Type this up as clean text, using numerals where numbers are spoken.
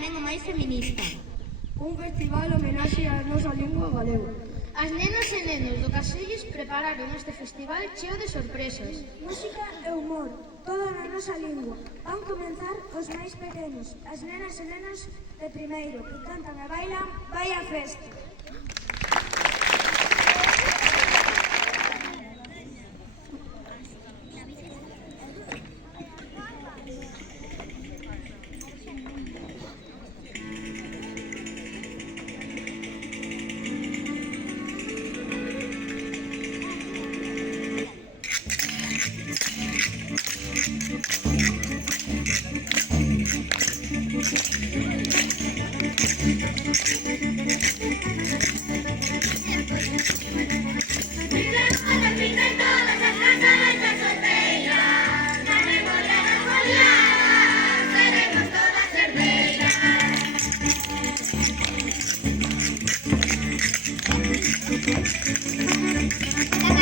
tamén o máis feminista. Un festival homenaxe á nosa lingua galega. As nenas e nenos do Caselles prepararon este festival cheo de sorpresas. Música e humor, toda na nosa lingua. Van comenzar os máis pequenos, as nenas e nenos de primeiro, que cantan e bailan, vai a festa. La